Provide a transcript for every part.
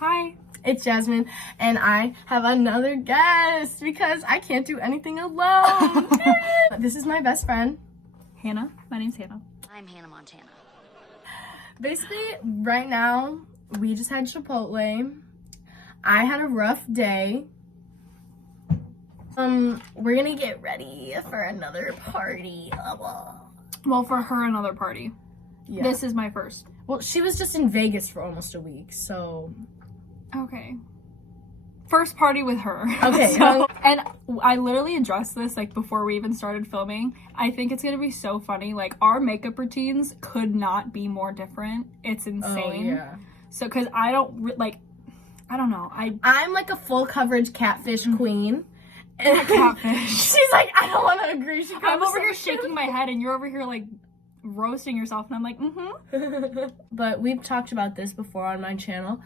Hi, it's Jasmine, and I have another guest because I can't do anything alone. This is my best friend, Hannah. My name's Hannah. I'm Hannah Montana. Basically, right now, we just had Chipotle. I had a rough day. We're gonna get ready for another party. Well, for her, another party. Yeah. This is my first. Well, she was just in Vegas for almost a week, so. Okay. First party with her. Okay. And I literally addressed this like before we even started filming. I think it's gonna be so funny. Like our makeup routines could not be more different. It's insane. Oh, yeah. So, cause I don't know. I'm like a full coverage catfish queen. A catfish. She's like, I don't want to agree. I'm over here shaking my head, and you're over here like roasting yourself, and I'm like, But we've talked about this before on my channel.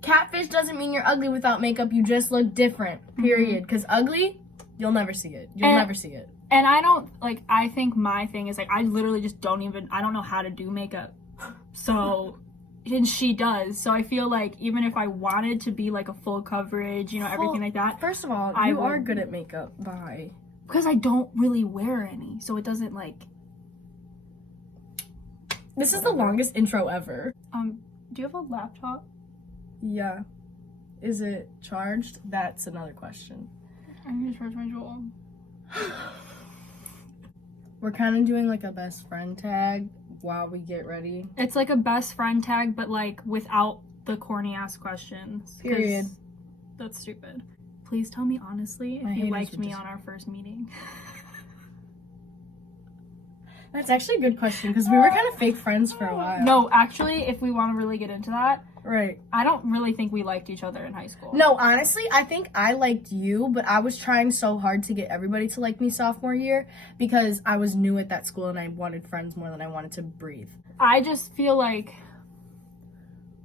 Catfish doesn't mean you're ugly without makeup. You just look different, period. Because ugly, you'll never see it. You'll never see it. And I don't, like, I think my thing is, like, I literally just I don't know how to do makeup. So, and she does. So I feel like even if I wanted to be, like, a full coverage, everything like that. First of all, you are good at makeup. Bye. Because I don't really wear any. So it doesn't, like. This is the longest intro ever. Do you have a laptop? Yeah. Is it charged? That's another question. I'm gonna charge my Joel. We're kind of doing like a best friend tag while we get ready. It's like a best friend tag, but like without the corny ass questions. Period. That's stupid. Please tell me honestly if you liked me on our first meeting. That's actually a good question because we were kind of fake friends for a while. No, actually, if we want to really get into that, right. I don't really think we liked each other in high school. No, honestly, I think I liked you, but I was trying so hard to get everybody to like me sophomore year because I was new at that school and I wanted friends more than I wanted to breathe. I just feel like,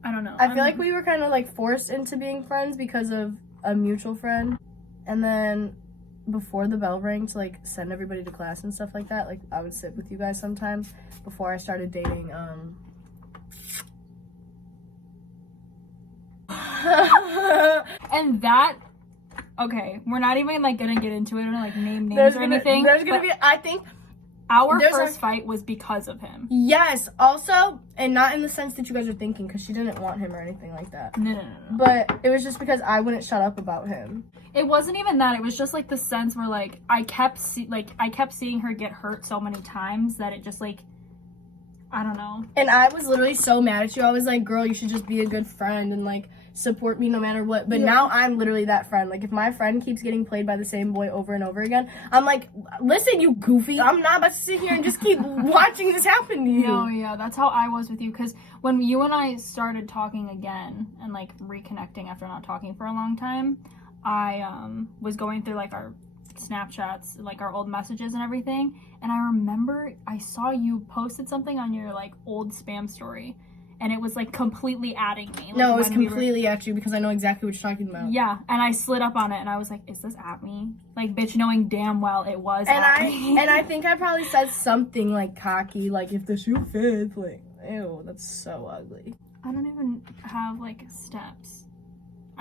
I don't know. I feel like we were kind of like forced into being friends because of a mutual friend. And then before the bell rang to like send everybody to class and stuff like that, like I would sit with you guys sometimes before I started dating and that, okay, we're not even like gonna get into it or like name names or anything. There's gonna be, I think our first fight was because of him. Yes, also, and not in the sense that you guys are thinking, because she didn't want him or anything like that. No. But it was just because I wouldn't shut up about him. It wasn't even that. It was just like the sense where like I kept seeing her get hurt so many times that it just like, I don't know. And I was literally so mad at you. I was like, girl, you should just be a good friend and like support me no matter what. But now I'm literally that friend. Like if my friend keeps getting played by the same boy over and over again, I'm like, listen, you goofy, I'm not about to sit here and just keep watching this happen to you. No, yeah, that's how I was with you. Because when you and I started talking again and like reconnecting after not talking for a long time, I was going through like our Snapchats, like our old messages and everything, and I remember I saw you posted something on your like old spam story, and it was like completely adding me. Like, no, it was completely at you because I know exactly what you're talking about. Yeah, and I slid up on it and I was like, is this at me? Like, bitch, knowing damn well it was at me. And I think I probably said something like cocky, like if the shoe fits, like, ew, that's so ugly. I don't even have like steps.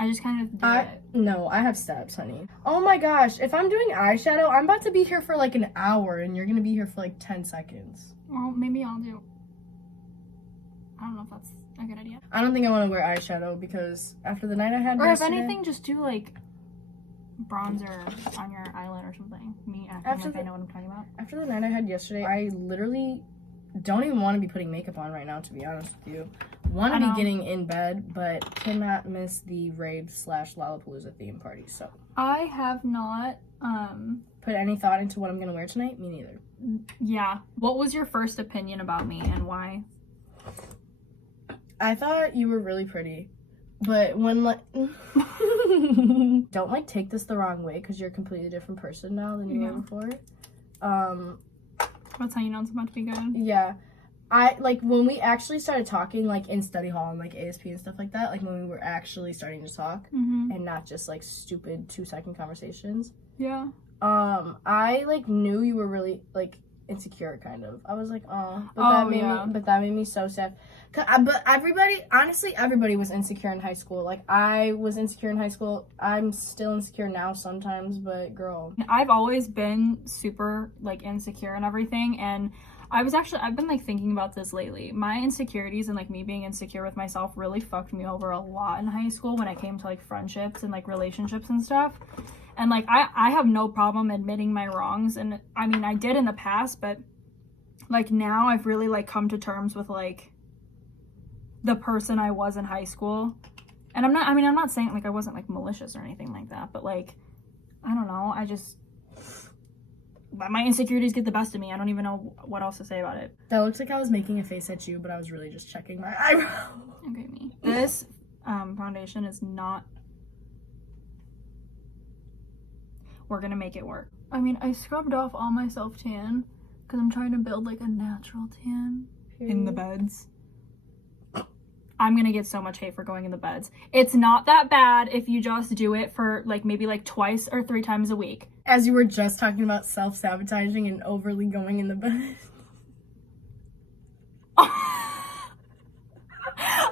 I just kind of do it. No, I have steps, honey. Oh my gosh, if I'm doing eyeshadow, I'm about to be here for like an hour and you're gonna be here for like 10 seconds. Well, maybe I'll do. I don't know if that's a good idea. I don't think I want to wear eyeshadow because after the night I had yesterday, if anything, just do like bronzer on your eyelid or something. Me acting like I know what I'm talking about. After the night I had yesterday, I literally don't even want to be putting makeup on right now, to be honest with you. Want to be getting in bed, but cannot miss the rave/Lollapalooza theme party. So I have not put any thought into what I'm gonna wear tonight. Me neither. Yeah. What was your first opinion about me and why? I thought you were really pretty, but when like don't like take this the wrong way because you're a completely different person now than you were before. That's how you know it's about to be good. Yeah. I like when we actually started talking like in study hall and like ASP and stuff like that, like when we were actually starting to talk and not just like stupid 2-second conversations. Yeah. I like knew you were really like insecure kind of. I was like, oh, but that made me so sad But everybody was insecure in high school. Like, I was insecure in high school. I'm still insecure now sometimes, but girl. I've always been super, like, insecure and everything, and I've been, like, thinking about this lately. My insecurities and, like, me being insecure with myself really fucked me over a lot in high school when it came to, like, friendships and, like, relationships and stuff. And, like, I have no problem admitting my wrongs, and, I mean, I did in the past, but, like, now I've really, like, come to terms with, like, the person I was in high school. And I'm not saying, like, I wasn't, like, malicious or anything like that, but, like, I don't know, my insecurities get the best of me. I don't even know what else to say about it. That looks like I was making a face at you, but I was really just checking my eyebrow. Okay, me. This foundation is not... We're gonna make it work. I mean, I scrubbed off all my self-tan because I'm trying to build, like, a natural tan in the beds. I'm gonna get so much hate for going in the beds. It's not that bad if you just do it for, like, maybe, like, 2 or 3 times a week. As you were just talking about self-sabotaging and overly going in the bed.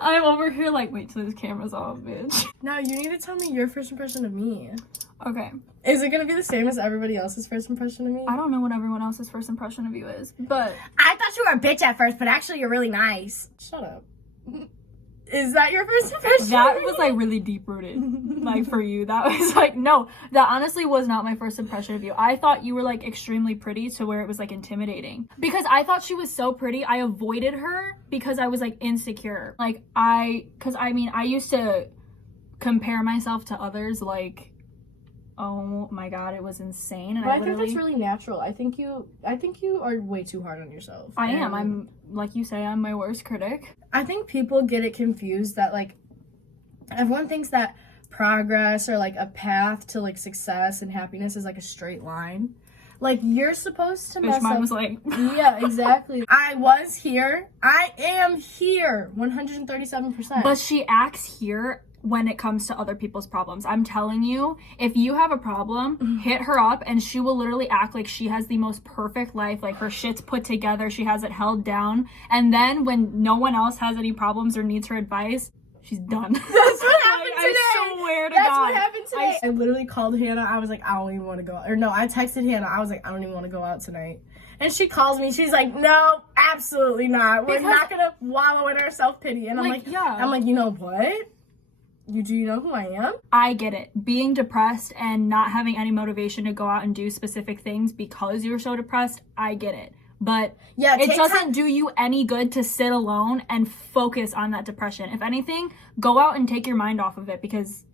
I'm over here like, wait till this camera's off, bitch. Now, you need to tell me your first impression of me. Okay. Is it gonna be the same as everybody else's first impression of me? I don't know what everyone else's first impression of you is, but... I thought you were a bitch at first, but actually you're really nice. Shut up. Is that your first impression? That was, like, really deep-rooted, like, for you. That was, like, no, that honestly was not my first impression of you. I thought you were, like, extremely pretty to where it was, like, intimidating. Because I thought she was so pretty, I avoided her because I was, like, insecure. Like, I used to compare myself to others, like, oh my god, it was insane. And but I think that's really natural. I think you are way too hard on yourself. I am. I'm, like you say, I'm my worst critic. I think people get it confused that, like, everyone thinks that progress or, like, a path to, like, success and happiness is, like, a straight line. Like, you're supposed to mess up. Mine was like... Yeah, exactly. I was here. I am here. 137%. But she acts here when it comes to other people's problems. I'm telling you, if you have a problem, hit her up and she will literally act like she has the most perfect life, like her shit's put together, she has it held down, and then when no one else has any problems or needs her advice, she's done. That's what happened today. I swear to That's God. what happened today. I literally called Hannah. I was like, I don't even want to go out. Or no, I texted Hannah. I was like, I don't even want to go out tonight. And she calls me. She's like, no, absolutely not. We're not going to wallow in our self-pity. And I'm like, yeah. I'm like, you know what? Do you know who I am? I get it. Being depressed and not having any motivation to go out and do specific things because you're so depressed, I get it. But yeah, it doesn't do you any good to sit alone and focus on that depression. If anything, go out and take your mind off of it, because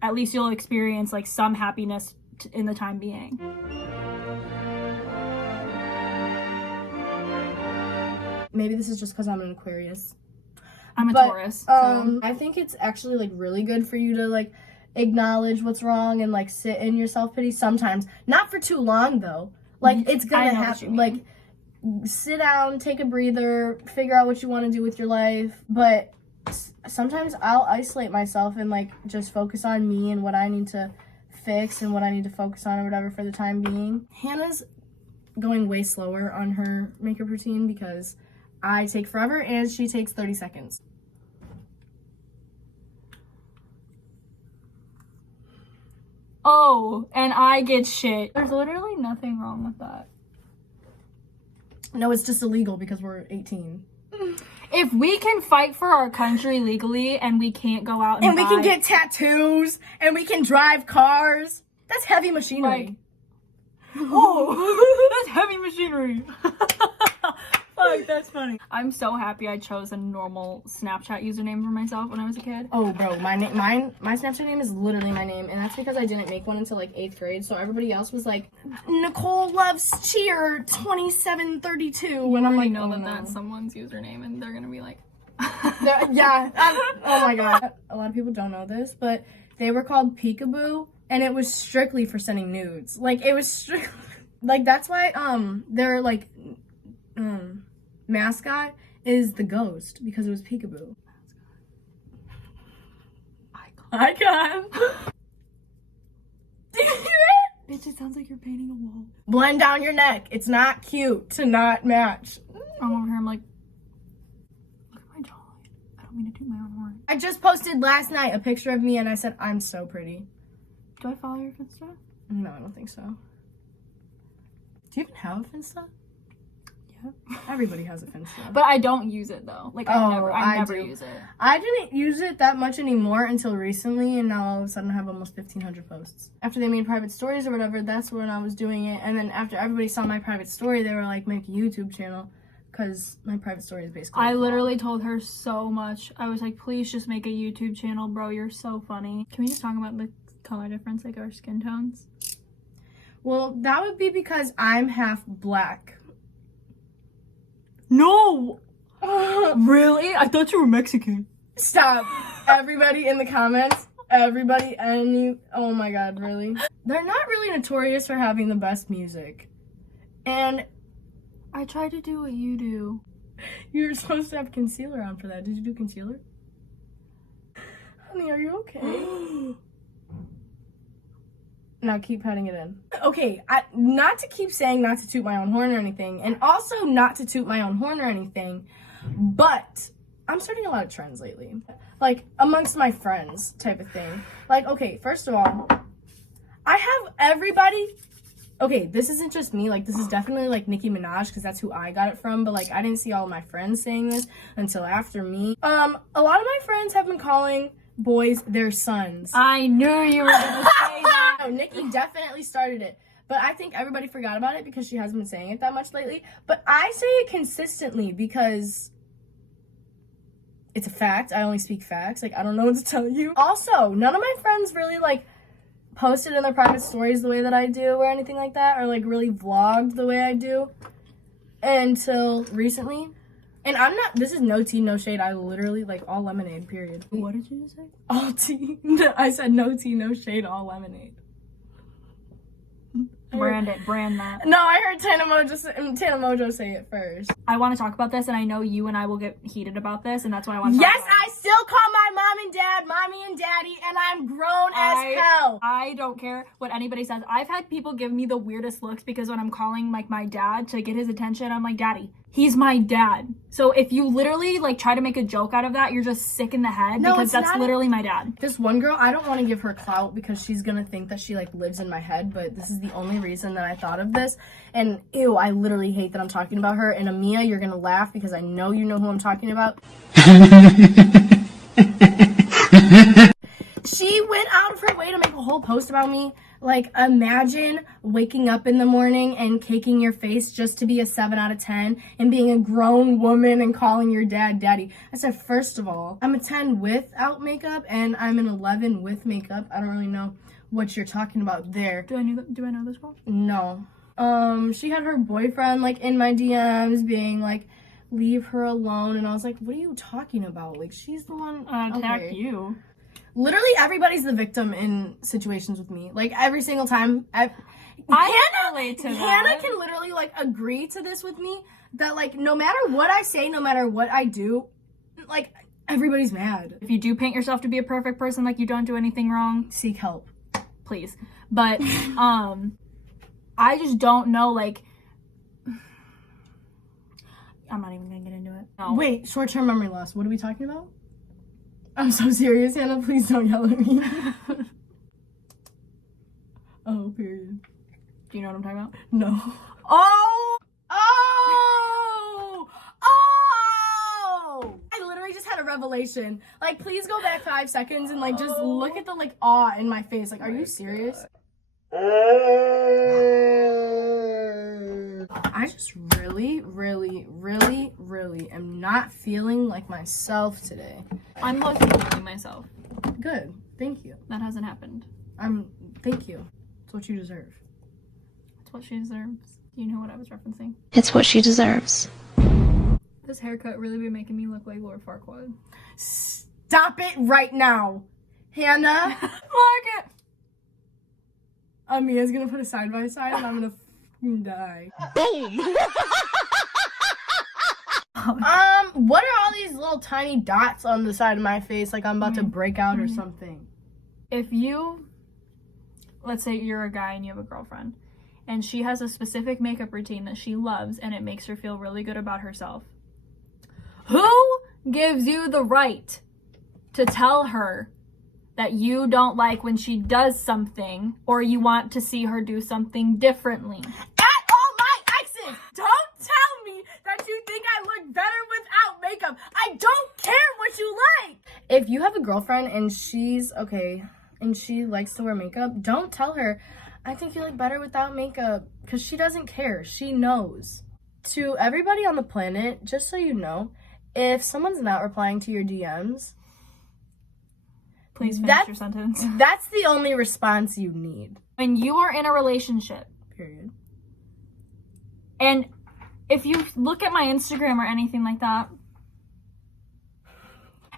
at least you'll experience, like, some happiness in the time being. Maybe this is just because I'm an Aquarius. I'm a Taurus. So. I think it's actually, like, really good for you to, like, acknowledge what's wrong and, like, sit in your self-pity sometimes. Not for too long, though. Like, it's gonna happen. Like, sit down, take a breather, figure out what you want to do with your life. But sometimes I'll isolate myself and, like, just focus on me and what I need to fix and what I need to focus on or whatever for the time being. Hannah's going way slower on her makeup routine because I take forever and she takes 30 seconds. Oh, and I get shit. There's literally nothing wrong with that. No, it's just illegal because we're 18. If we can fight for our country legally and we can't go out and we can get tattoos and we can drive cars, that's heavy machinery. Like, oh, that's heavy machinery. Fuck, that's funny. I'm so happy I chose a normal Snapchat username for myself when I was a kid. Oh, bro, my Snapchat name is literally my name, and that's because I didn't make one until, like, 8th grade, so everybody else was like, Nicole loves cheer 2732, and I'm like, know that that's someone's username, and they're gonna be like... Yeah, oh my god. A lot of people don't know this, but they were called Peekaboo, and it was strictly for sending nudes. Like, it was strictly... Like, that's why, they're, like... mascot is the ghost because it was Peekaboo. Icon. Do you hear it? Bitch, it sounds like you're painting a wall. Blend down your neck. It's not cute to not match. I'm over here, I'm like, look at my want me to toot my own horn. I just posted last night a picture of me and I said, I'm so pretty. Do I follow your Finsta? No, I don't think so. Do you even have a Finsta? Yeah. Everybody has a Finsta. But I don't use it though. Like I never do. use it. I didn't use it that much anymore until recently, and now all of a sudden I have almost 1,500 posts. After they made private stories or whatever, that's when I was doing it. And then after everybody saw my private story, they were like, make a YouTube channel. Because my private story is basically I literally told her so much. I was like, please just make a YouTube channel, bro. You're so funny. Can we just talk about the color difference, like our skin tones? Well, that would be because I'm half black. No! Really? I thought you were Mexican. Stop. Everybody in the comments. Oh my god, really? They're not really notorious for having the best music. And I tried to do what you do. you were supposed to have concealer on for that. Did you do concealer? Honey, are you okay? Now keep patting it in. Okay, not to keep saying not to toot my own horn or anything, and also not to toot my own horn or anything, but I'm starting a lot of trends lately. Like, amongst my friends type of thing. Like, okay, first of all, I have everybody... Okay, this isn't just me, like, this is definitely, like, Nicki Minaj, because that's who I got it from, but, like, I didn't see all of my friends saying this until after me. A lot of my friends have been calling boys their sons. I knew you were gonna say that. No, Nicki definitely started it, but I think everybody forgot about it because she hasn't been saying it that much lately, but I say it consistently because it's a fact. I only speak facts. Like, I don't know what to tell you. Also, none of my friends really, like, posted in their private stories the way that I do or anything like that, or like really vlogged the way I do until recently. And I'm not, this is no tea, no shade. I literally like all lemonade, period. What did you just say? All tea. I said no tea, no shade, all lemonade. Brand it, brand that. No, I heard Tana Mojo say it first. I want to talk about this, and I know you and I will get heated about this, and that's why I want to talk Yes, about I still call my mom and dad mommy and daddy, and I'm grown as hell. I don't care what anybody says. I've had people give me the weirdest looks because when I'm calling like my dad to get his attention, I'm like, Daddy, he's my dad. So if you literally like try to make a joke out of that, you're just sick in the head because that's literally my dad. This one girl, I don't want to give her clout because she's gonna think that she like lives in my head, but this is the only reason that I thought of this. And ew, I literally hate that I'm talking about her. And Amia, you're gonna laugh because I know you know who I'm talking about. She went out of her way to make a whole post about me. Like, imagine waking up in the morning and caking your face just to be a 7 out of 10 and being a grown woman and calling your dad daddy. I said, first of all, I'm a 10 without makeup and I'm an 11 with makeup. I don't really know what you're talking about there. Do I know this girl? No. She had her boyfriend like in my DMs being like, leave her alone, and I was like, what are you talking about? Like, she's the one Attack you. Literally everybody's the victim in situations with me. Like, every single time. I can relate to that. Hannah can literally like agree to this with me, that like no matter what I say, no matter what I do, like everybody's mad. If you do paint yourself to be a perfect person, like you don't do anything wrong, seek help, please. But I just don't know, like, I'm not even gonna get into it. No. Wait, short-term memory loss. What are we talking about? I'm so serious, Hannah. Please don't yell at me. Oh, period. Do you know what I'm talking about? No. Oh! Oh! Oh! I literally just had a revelation. Like, please go back 5 seconds and, like, just look at the, like, awe in my face. Like, are you serious? I just really am not feeling like myself today. I'm lucky feeling myself. Good. Thank you. That hasn't happened. Thank you. It's what you deserve. It's what she deserves. You know what I was referencing. It's what she deserves. This haircut really be making me look like Lord Farquaad. Stop it right now, Hannah. Look it. Amia's gonna put a side by side and I'm gonna fucking die. Boom! What are all these little tiny dots on the side of my face like I'm about to break out or something? If you, let's say you're a guy and you have a girlfriend, and she has a specific makeup routine that she loves and it makes her feel really good about herself, who gives you the right to tell her that you don't like when she does something or you want to see her do something differently? At all my exes, don't tell me that you think I look better without makeup. I don't care what you like. If you have a girlfriend and she's okay and she likes to wear makeup, don't tell her, I think you look better without makeup, because she doesn't care. She knows. To everybody on the planet, just so you know, if someone's not replying to your DMs, Please finish your sentence. that's the only response you need. When you are in a relationship, Period. and if you look at my Instagram or anything like that,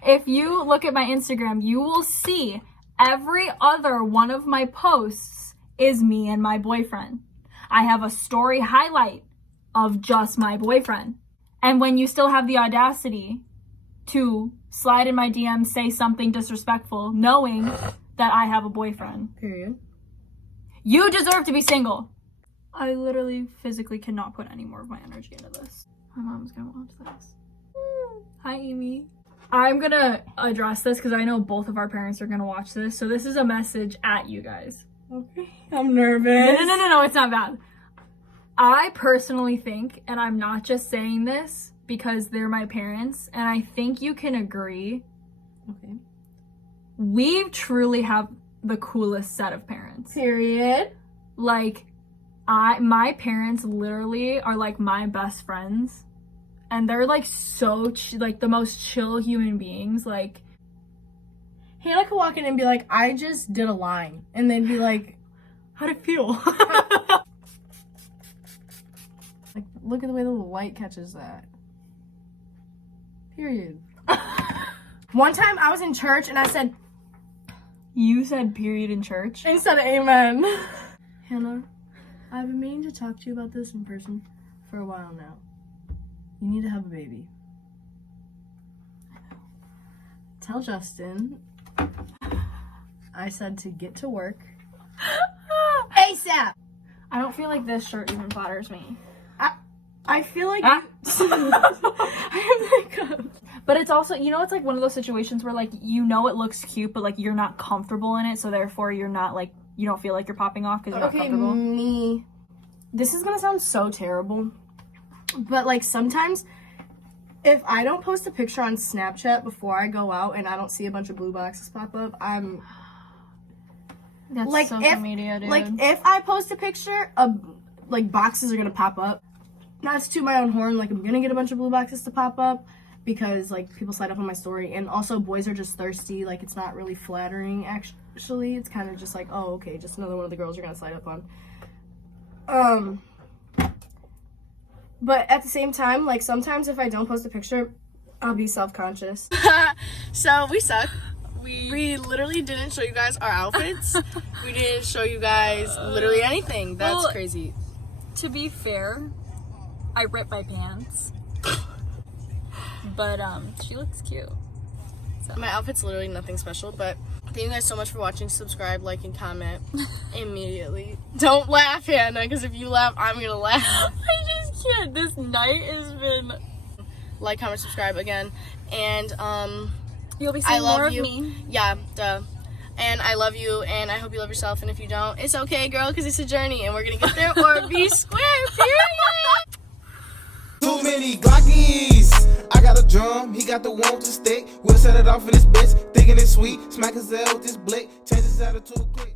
if you look at my Instagram, you will see every other one of my posts is me and my boyfriend. I have a story highlight of just my boyfriend. And when you still have the audacity to slide in my DM, say something disrespectful, knowing that I have a boyfriend, Period. you deserve to be single. I literally physically cannot put any more of my energy into this. My mom's gonna watch this. Hi, Amy. I'm gonna address this because I know both of our parents are gonna watch this. So this is a message at you guys. Okay. I'm nervous. No, it's not bad. I personally think, and I'm not just saying this because they're my parents, and I think you can agree, Okay. we truly have the coolest set of parents. Period. Like, my parents literally are like my best friends, and they're like so like the most chill human beings. Like, Hannah could walk in and be like, I just did a line. And they'd be like, how'd it feel? like, look at the way the light catches that. Period. One time I was in church and I said, You said period in church? instead of amen. Hannah, I've been meaning to talk to you about this in person for a while now. You need to have a baby. Tell Justin I said to get to work ASAP. I don't feel like this shirt even flatters me. I feel like Ah. I have makeup. But it's also, you know, it's like one of those situations where like, you know, it looks cute, but like you're not comfortable in it. So therefore you're not like, you don't feel like you're popping off because you're not comfortable. Me. This is gonna sound so terrible, but like sometimes if I don't post a picture on Snapchat before I go out and I don't see a bunch of blue boxes pop up, I'm That's like, social media, dude. like if I post a picture, like boxes are gonna pop up. Not to toot my own horn, like I'm gonna get a bunch of blue boxes to pop up because like people slide up on my story, and also boys are just thirsty. Like it's not really flattering. Actually, it's kind of just like, oh, okay, just another one of the girls you're gonna slide up on. But at the same time, like sometimes if I don't post a picture, I'll be self-conscious. So we suck. We literally didn't show you guys our outfits. We didn't show you guys literally anything. That's Well, crazy. to be fair, I ripped my pants. But she looks cute. So. My outfit's literally nothing special, but thank you guys so much for watching. Subscribe, like, and comment immediately. Don't laugh, Hannah, because if you laugh, I'm gonna laugh. I just can't. This night has been... Like, comment, subscribe again, and You'll be I seeing love more you. of me. Yeah, duh. And I love you, and I hope you love yourself, and if you don't, it's okay, girl, because it's a journey, and we're gonna get there or be square, period. Too many Glockies. I got a drum, he got the one with the stick. We'll set it off in this bitch, thinking it's sweet. Smack his head with this blick, change his attitude quick.